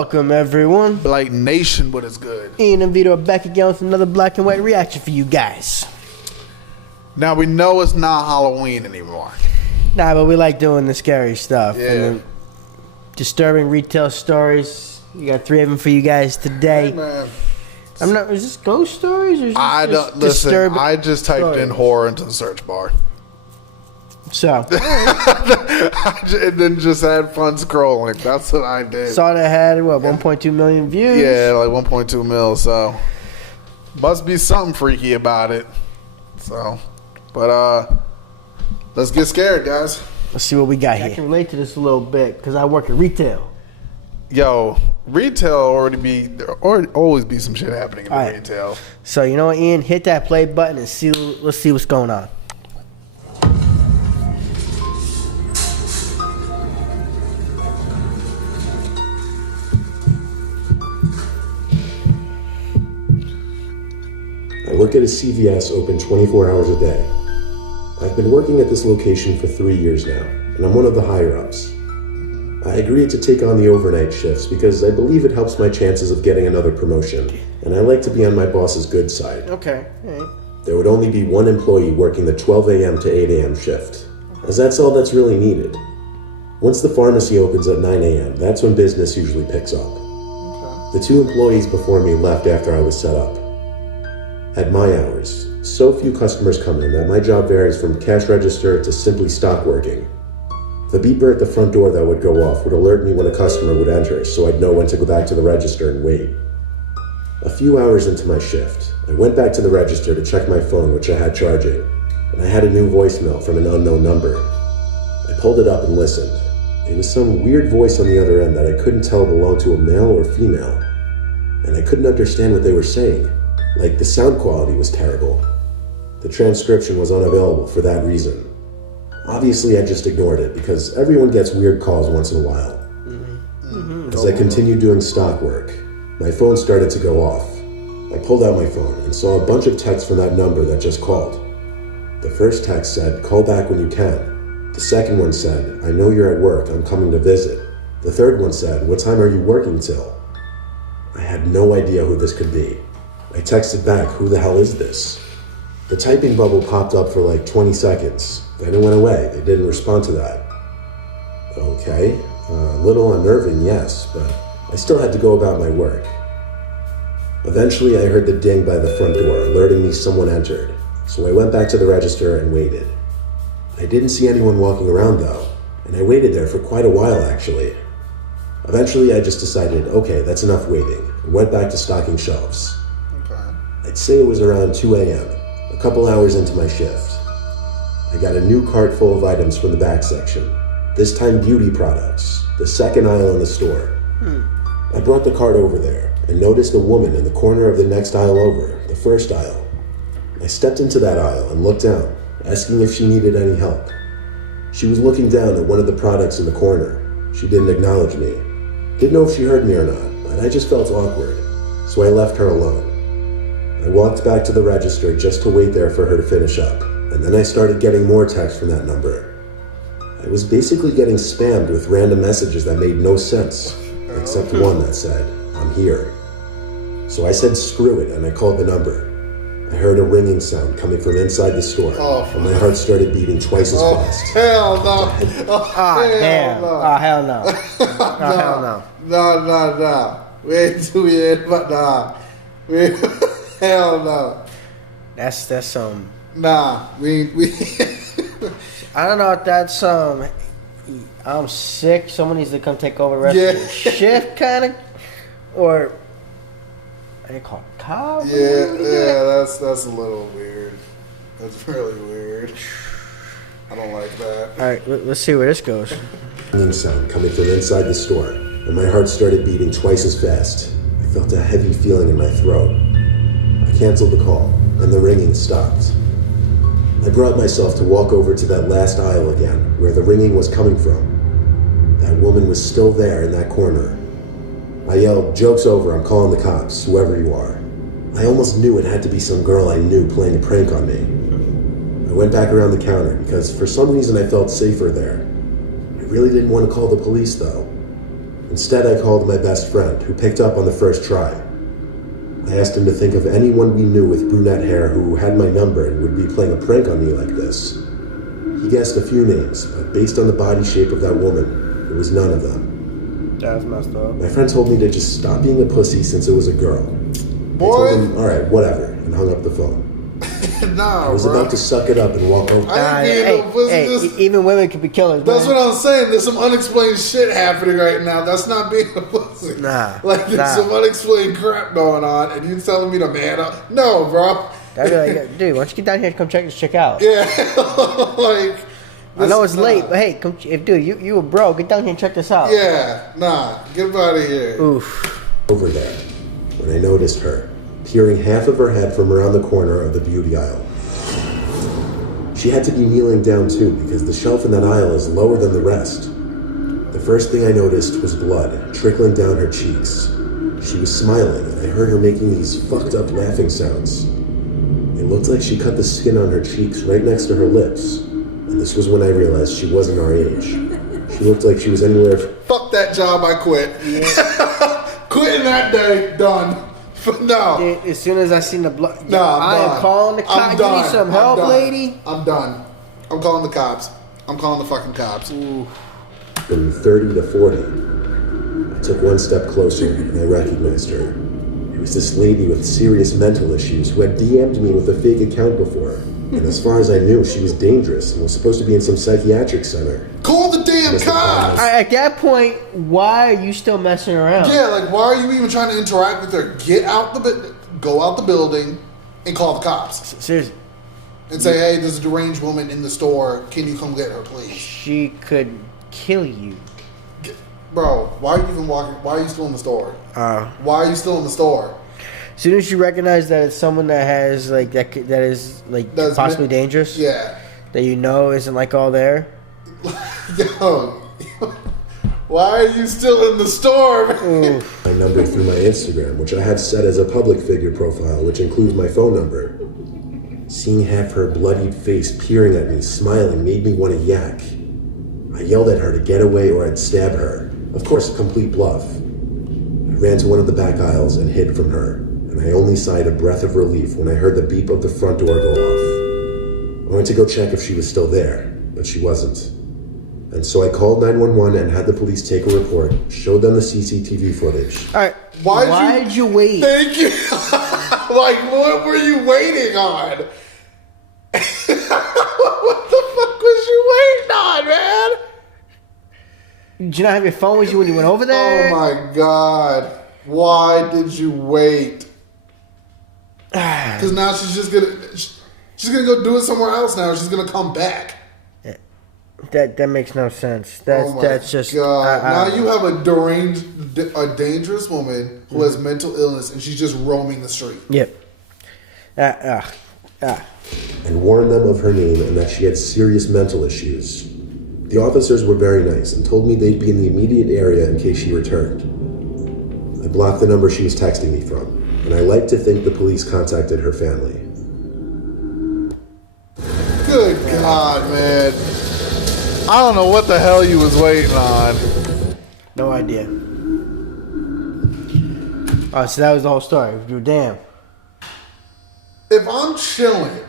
Welcome, everyone. Blite Nation, but it's good. Ian and Vito are back again with another black and white reaction for you guys. Now, we know it's not Halloween anymore. Nah, but we like doing the scary stuff. Yeah. And the disturbing retail stories. You got 3 of them for you guys today. Hey, man. Is this ghost stories? Or is this I just don't listen. disturbing I just typed stories? in horror into the search bar, So, and then just had fun scrolling. That's what I did. saw that had, what, 1.2 million views? Yeah, like 1.2 mil. So must be something freaky about it. So, but let's get scared, guys. Let's see what we got here. I can relate to this a little bit because I work in retail. Yo, retail always be some shit happening in the retail. So, you know what, Ian? Hit that play button and let's see what's going on. I work at a CVS open 24 hours a day. I've been working at this location for 3 years now, and I'm one of the higher-ups. I agreed to take on the overnight shifts because I believe it helps my chances of getting another promotion, and I like to be on my boss's good side. Okay, all right. There would only be one employee working the 12 a.m. to 8 a.m. shift, as that's all that's really needed. Once the pharmacy opens at 9 a.m., that's when business usually picks up. The 2 employees before me left after I was set up. At my hours, so few customers come in that my job varies from cash register to simply stock working. The beeper at the front door that would go off would alert me when a customer would enter, so I'd know when to go back to the register and wait. A few hours into my shift, I went back to the register to check my phone, which I had charging, and I had a new voicemail from an unknown number. I pulled it up and listened. It was some weird voice on the other end that I couldn't tell belonged to a male or female, and I couldn't understand what they were saying. Like, the sound quality was terrible. The transcription was unavailable for that reason. Obviously, I just ignored it because everyone gets weird calls once in a while. As I continued doing stock work, my phone started to go off. I pulled out my phone and saw a bunch of texts from that number that just called. The first text said, "Call back when you can." The second one said, "I know you're at work, I'm coming to visit." The third one said, "What time are you working till?" I had no idea who this could be. I texted back, "Who the hell is this?" The typing bubble popped up for like 20 seconds. Then it went away. They didn't respond to that. Okay, a little unnerving, yes, but I still had to go about my work. Eventually, I heard the ding by the front door, alerting me someone entered. So I went back to the register and waited. I didn't see anyone walking around though, and I waited there for quite a while actually. Eventually, I just decided, okay, that's enough waiting, and went back to stocking shelves. I'd say it was around 2 a.m., a couple hours into my shift. I got a new cart full of items from the back section, this time beauty products, the second aisle in the store. I brought the cart over there and noticed a woman in the corner of the next aisle over, the first aisle. I stepped into that aisle and looked down, asking if she needed any help. She was looking down at one of the products in the corner. She didn't acknowledge me. Didn't know if she heard me or not, but I just felt awkward, so I left her alone. I walked back to the register just to wait there for her to finish up, and then I started getting more texts from that number. I was basically getting spammed with random messages that made no sense, except one that said, "I'm here." So I said screw it, and I called the number. I heard a ringing sound coming from inside the store, and my heart started beating twice as fast. Hell no. Hell no. Hell no. No. Way too weird, but nah. Hell no. That's Nah, we I don't know if that's I'm sick, someone needs to come take over the rest of the shift kind of, or are they called cops? Yeah, that's a little weird. That's really weird. I don't like that. Alright, let's see where this goes. Ringing sound coming from inside the store, and my heart started beating twice as fast. I felt a heavy feeling in my throat. I canceled the call, and the ringing stopped. I brought myself to walk over to that last aisle again, where the ringing was coming from. That woman was still there in that corner. I yelled, "Joke's over, I'm calling the cops, whoever you are." I almost knew it had to be some girl I knew playing a prank on me. I went back around the counter because for some reason I felt safer there. I really didn't want to call the police though. Instead, I called my best friend, who picked up on the first try. I asked him to think of anyone we knew with brunette hair who had my number and would be playing a prank on me like this. He guessed a few names, but based on the body shape of that woman, it was none of them. That's messed up. My friend told me to just stop being a pussy since it was a girl. Boy. I told him, alright, whatever, and hung up the phone. Nah, I was bro. about to suck it up and walk home. I ain't being no pussy. Even women can be killers. That's man. what I'm saying. There's some unexplained shit happening right now. That's not being a pussy. Nah, Like, there's nah. some unexplained crap going on, and you telling me to man up? No, bro. I'd be like, dude, why don't you get down here and come check this chick out? Yeah. Like, I know it's nah. late, but hey, come, if dude, you a bro, get down here and check this out. Yeah, nah. Get out of here. Oof. Over there, when I noticed her, peering half of her head from around the corner of the beauty aisle. She had to be kneeling down too, because the shelf in that aisle is lower than the rest. The first thing I noticed was blood trickling down her cheeks. She was smiling, and I heard her making these fucked up laughing sounds. It looked like she cut the skin on her cheeks right next to her lips, and this was when I realized she wasn't our age. She looked like she was anywhere. Fuck that job, I quit. Quitting that day, done. No. Dude, as soon as I seen the blood, No, I I'm am done. calling the I'm cops. Give me done. some I'm help, done. lady. I'm done. I'm calling the cops. I'm calling the fucking cops. From 30 to 40. I took one step closer and I recognized her. It was this lady with serious mental issues who had DM'd me with a fake account before. And as far as I knew, she was dangerous and was supposed to be in some psychiatric center. Call the damn Mr. cops! At that point, why are you still messing around? Yeah, like, why are you even trying to interact with her? Go out the building and call the cops. Seriously, And say, hey, there's a deranged woman in the store. Can you come get her, please? she could kill you. Bro, why are you even walking? Why are you still in the store? Uh, Why are you still in the store? As soon as you recognize that it's someone that has like that is like That's possibly dangerous, Yeah. that you know isn't like all there. Yo. Why are you still in the store? Oof. My number through my Instagram, which I have set as a public figure profile, which includes my phone number. Seeing half her bloodied face peering at me, smiling, made me want to yak. I yelled at her to get away or I'd stab her. Of course, a complete bluff. I ran to one of the back aisles and hid from her, and I only sighed a breath of relief when I heard the beep of the front door go off. I went to go check if she was still there, but she wasn't. And so I called 911 and had the police take a report, showed them the CCTV footage. All right, why'd you wait? Thank you. Like, what were you waiting on? What the fuck was you waiting on, man? Did you not have your phone with you when you went over there? Oh my god. Why did you wait? Because now she's gonna go do it somewhere else now. She's gonna come back. That makes no sense. Oh my That's just. God. Now you have a dangerous woman who has mental illness and she's just roaming the street. Yep. And warned them of her name and that she had serious mental issues. The officers were very nice and told me they'd be in the immediate area in case she returned. I blocked the number she was texting me from, and I like to think the police contacted her family. Good God, man. I don't know what the hell you was waiting on. No idea. Oh, so that was the whole story. You're damn. If I'm chilling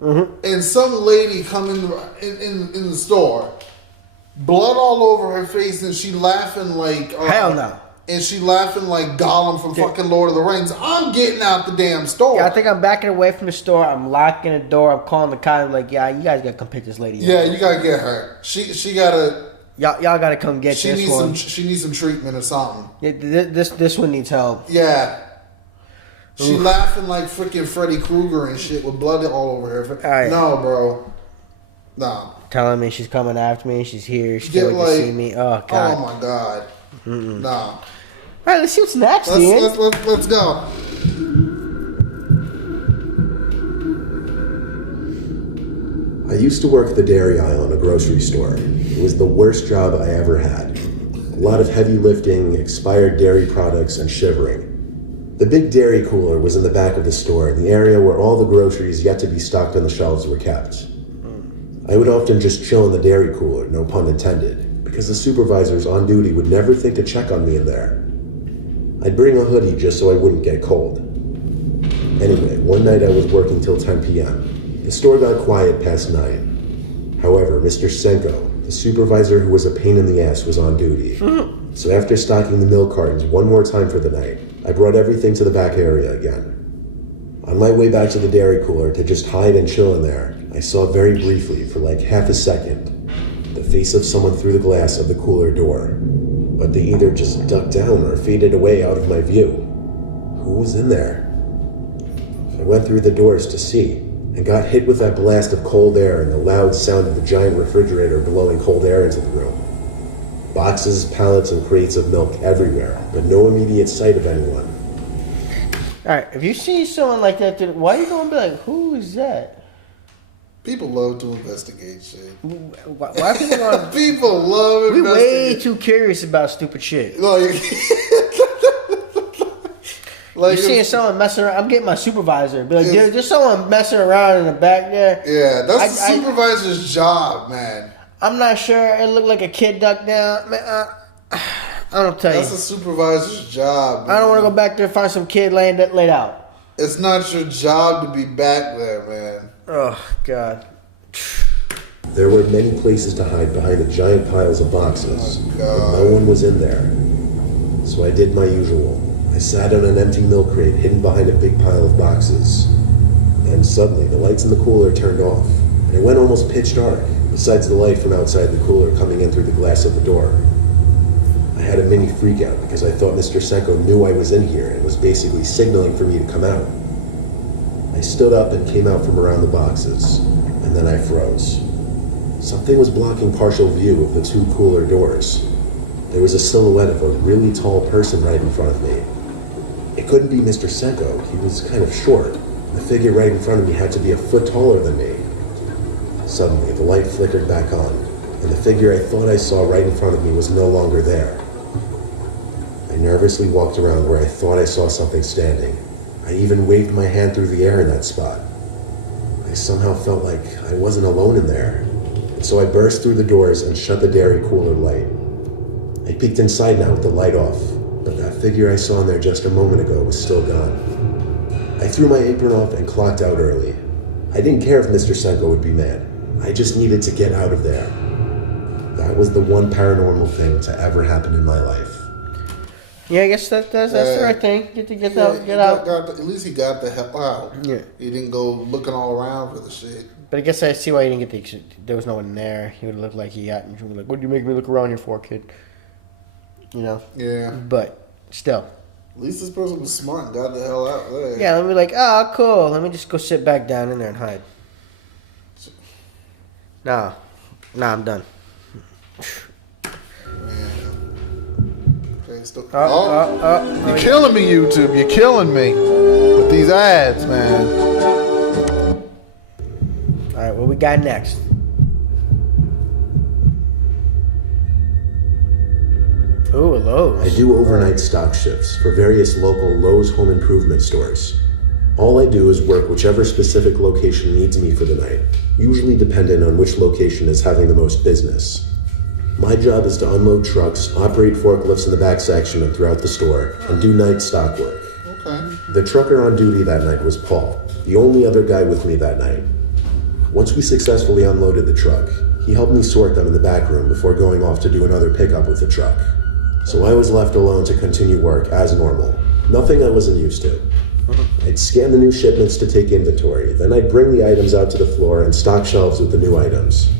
and some lady come in the store, blood all over her face, and she laughing like Hell no. and she laughing like Gollum from fucking Lord of the Rings, I'm getting out the damn store. Yeah, I think I'm backing away from the store. I'm locking the door. I'm calling the cops. Like, yeah, you guys gotta come pick this lady up. Yeah, you gotta get her. She gotta. Y'all gotta come get She this needs one. she needs some treatment or something. Yeah, this one needs help. Yeah. She Oof. laughing like freaking Freddy Krueger and shit with blood all over her. Alright. No, bro. No. Telling me she's coming after me. She's here. She Get can't wait like, to see me. Oh god. Oh my god. No. All right, let's see what's next, Ian. Let's go. I used to work the dairy aisle in a grocery store. It was the worst job I ever had. A lot of heavy lifting, expired dairy products, and shivering. The big dairy cooler was in the back of the store, in the area where all the groceries yet to be stocked on the shelves were kept. I would often just chill in the dairy cooler, no pun intended, because because the supervisors on duty would never think to check on me in there. I'd bring a hoodie just so I wouldn't get cold. Anyway, one night I was working till 10 p.m. The store got quiet past 9. However, Mr. Senko, the supervisor who was a pain in the ass, was on duty. So after stocking the milk cartons one more time for the night, I brought everything to the back area again. On my way back to the dairy cooler to just hide and chill in there, I saw very briefly, for like half a second, the face of someone through the glass of the cooler door. But they either just ducked down or faded away out of my view. Who was in there? I went through the doors to see, and got hit with that blast of cold air and the loud sound of the giant refrigerator blowing cold air into the room. Boxes, pallets, and crates of milk everywhere, but no immediate sight of anyone. Alright, if you see someone like that, why are you going to be like, who is that? People love to investigate shit. Why people going People love we investigating. way too curious about stupid shit. Like You're seeing someone messing around. I'm getting my supervisor. Be like, there's someone messing around in the back there. Yeah, that's the supervisor's job, man. I'm not sure. It looked like a kid ducked down. Man, I don't tell you. That's the supervisor's job, man. I don't want to go back there and find some kid laid out. It's not your job to be back there, man. Oh, God. There were many places to hide behind the giant piles of boxes, but no one was in there. So I did my usual. I sat on an empty milk crate hidden behind a big pile of boxes. Then suddenly, the lights in the cooler turned off, and it went almost pitch dark, besides the light from outside the cooler coming in through the glass of the door. I had a mini freak out because I thought Mr. Senko knew I was in here and was basically signaling for me to come out. I stood up and came out from around the boxes, and then I froze. Something was blocking partial view of the two cooler doors. There was a silhouette of a really tall person right in front of me. It couldn't be Mr. Senko. He was kind of short. The figure right in front of me had to be a foot taller than me. Suddenly, the light flickered back on, and the figure I thought I saw right in front of me was no longer there. I nervously walked around where I thought I saw something standing. I even waved my hand through the air in that spot. I somehow felt like I wasn't alone in there, and so I burst through the doors and shut the dairy cooler light. I peeked inside now with the light off, but that figure I saw in there just a moment ago was still gone. I threw my apron off and clocked out early. I didn't care if Mr. Senko would be mad. I just needed to get out of there. That was the one paranormal thing to ever happen in my life. Yeah, I guess that's the right thing. Get out. At least he got the hell out. Yeah. He didn't go looking all around for the shit. But I guess I see why you didn't get there was no one there. He would have looked like he got and like, what do you make me look around here for, kid? You know? Yeah. But still. At least this person was smart and got the hell out there. Yeah, let me be like, oh, cool. Let me just go sit back down in there and hide. Nah, I'm done. Okay, still, You're killing me, YouTube. You're killing me with these ads, man. All right, what we got next? Ooh, a Lowe's. I do overnight stock shifts for various local Lowe's home improvement stores. All I do is work whichever specific location needs me for the night, usually dependent on which location is having the most business. My job is to unload trucks, operate forklifts in the back section and throughout the store, and do night stock work. Okay. The trucker on duty that night was Paul, the only other guy with me that night. Once we successfully unloaded the truck, he helped me sort them in the back room before going off to do another pickup with the truck. So I was left alone to continue work as normal. Nothing I wasn't used to. I'd scan the new shipments to take inventory, then I'd bring the items out to the floor and stock shelves with the new items.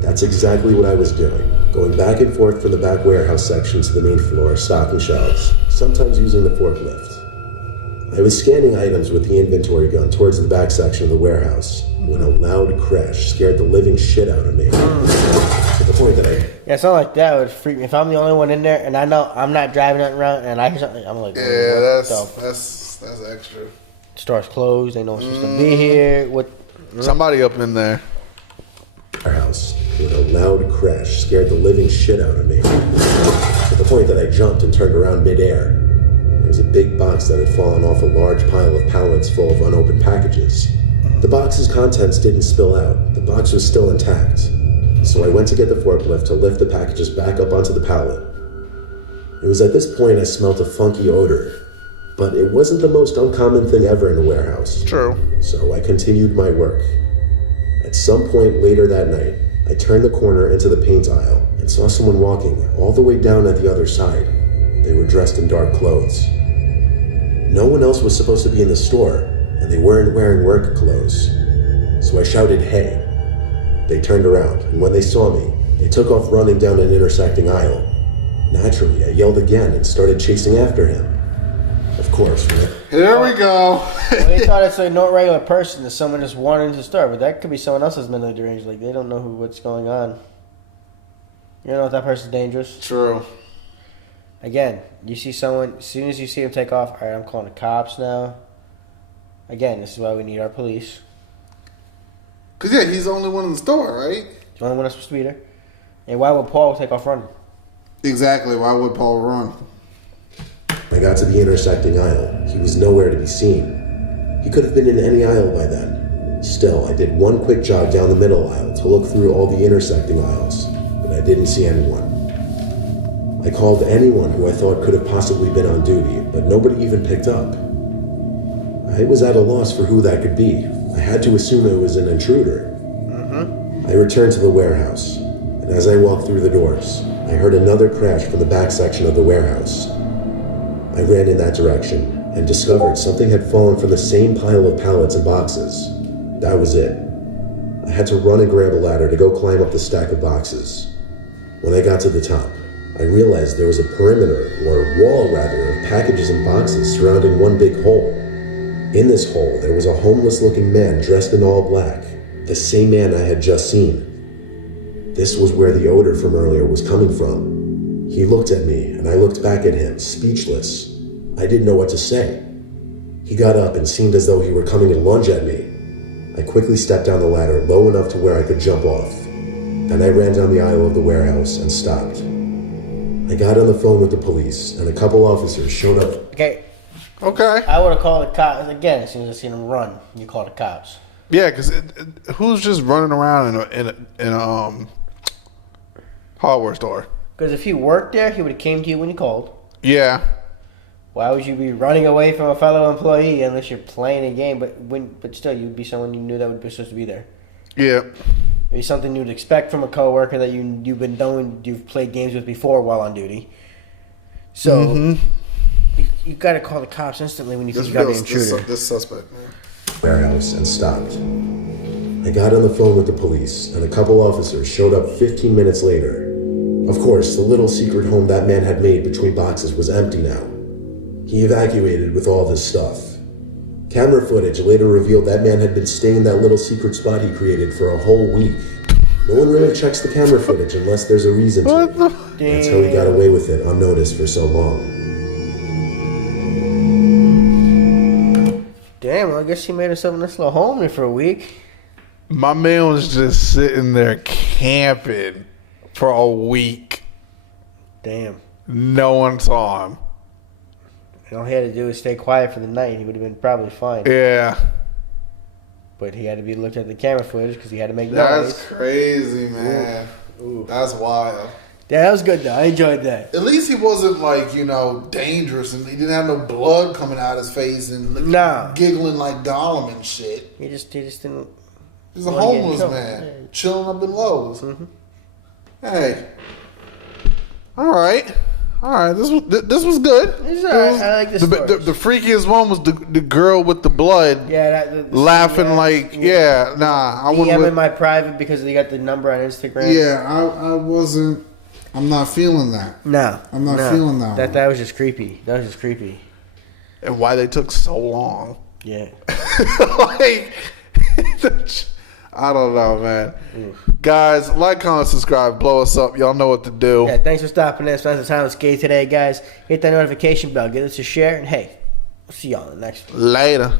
That's exactly what I was doing, going back and forth from the back warehouse section to the main floor, stocking shelves, sometimes using the forklift. I was scanning items with the inventory gun towards the back section of the warehouse when a loud crash scared the living shit out of me. To the point that Yeah, something like that would freak me. If I'm the only one in there and I know I'm not driving nothing around and I hear something, I'm like, yeah, that's extra. Store's closed. They know I'm supposed to be here. What? Somebody up in there. Warehouse when a loud crash scared the living shit out of me. To the point that I jumped and turned around midair. There was a big box that had fallen off a large pile of pallets full of unopened packages. The box's contents didn't spill out. The box was still intact. so I went to get the forklift to lift the packages back up onto the pallet. It was at this point I smelt a funky odor, but it wasn't the most uncommon thing ever in a warehouse. True. So I continued my work. At some point later that night, I turned the corner into the paint aisle and saw someone walking all the way down at the other side. They were dressed in dark clothes. No one else was supposed to be in the store, and they weren't wearing work clothes. So I shouted, "Hey." They turned around, and when they saw me, they took off running down an intersecting aisle. Naturally, I yelled again and started chasing after him. Of course, right? Here we go. Well, they thought it's like no regular person. It's someone just wandering into the store, but that could be someone else's mentally deranged. Like they don't know what's going on. You know if that person's dangerous. True. Again, you see someone. As soon as you see them take off, all right, I'm calling the cops now. Again, this is why we need our police. Cause yeah, he's the only one in the store, right? The only one that's supposed to be there. And why would Paul take off running? Exactly. Why would Paul run? I got to the intersecting aisle. He was nowhere to be seen. He could have been in any aisle by then. Still, I did one quick jog down the middle aisle to look through all the intersecting aisles, but I didn't see anyone. I called anyone who I thought could have possibly been on duty, but nobody even picked up. I was at a loss for who that could be. I had to assume it was an intruder. I returned to the warehouse, and as I walked through the doors, I heard another crash from the back section of the warehouse. I ran in that direction and discovered something had fallen from the same pile of pallets and boxes. That was it. I had to run and grab a ladder to go climb up the stack of boxes. When I got to the top, I realized there was a perimeter, or wall rather, of packages and boxes surrounding one big hole. In this hole, there was a homeless-looking man dressed in all black, the same man I had just seen. This was where the odor from earlier was coming from. He looked at me, and I looked back at him, speechless. I didn't know what to say. He got up and seemed as though he were coming to lunge at me. I quickly stepped down the ladder low enough to where I could jump off. Then I ran down the aisle of the warehouse and stopped. I got on the phone with the police, and a couple officers showed up. Okay. Okay. I would have called the cops again as soon as I seen him run. You call the cops. Yeah, because who's just running around in a hardware store? Because if he worked there, he would have came to you when you called. Yeah. Why would you be running away from a fellow employee unless you're playing a game? But still, you'd be someone you knew that would be supposed to be there. Yeah. Maybe something you'd expect from a coworker that you've been doing, you've played games with before while on duty. So you got to call the cops instantly when you think you got the intruder. This suspect, man. Warehouse and stopped. I got on the phone with the police, and a couple officers showed up 15 minutes later. Of course, the little secret home that man had made between boxes was empty now. He evacuated with all this stuff. Camera footage later revealed that man had been staying in that little secret spot he created for a whole week. No one really checks the camera footage unless there's a reason to. That's how he got away with it unnoticed for so long. Damn, well, I guess he made himself a nice little home there for a week. My man was just sitting there camping for a week. Damn. No one saw him. And all he had to do was stay quiet for the night. He would have been probably fine. Yeah. But he had to be looked at the camera footage because he had to make noise. That's crazy, man. Ooh. That's wild. Yeah, that was good, though. I enjoyed that. At least he wasn't, like, dangerous, and he didn't have no blood coming out his face and giggling like Gollum and shit. He just didn't... He's a homeless man, chilling up in Lowe's. Mm-hmm. Hey. All right. This was good. It's all right. I like this. The freakiest one was the girl with the blood. Yeah, laughing like I wouldn't. I'm in my private because they got the number on Instagram. Yeah, I wasn't. I'm not feeling that. No, I'm not feeling that. That was just creepy. And why they took so long? Yeah. I don't know, man. Guys, like, comment, subscribe, blow us up. Y'all know what to do. Yeah, thanks for stopping in. Spend some time with Skate today, guys. Hit that notification bell. Give us a share. And, hey, we'll see y'all in the next one. Later.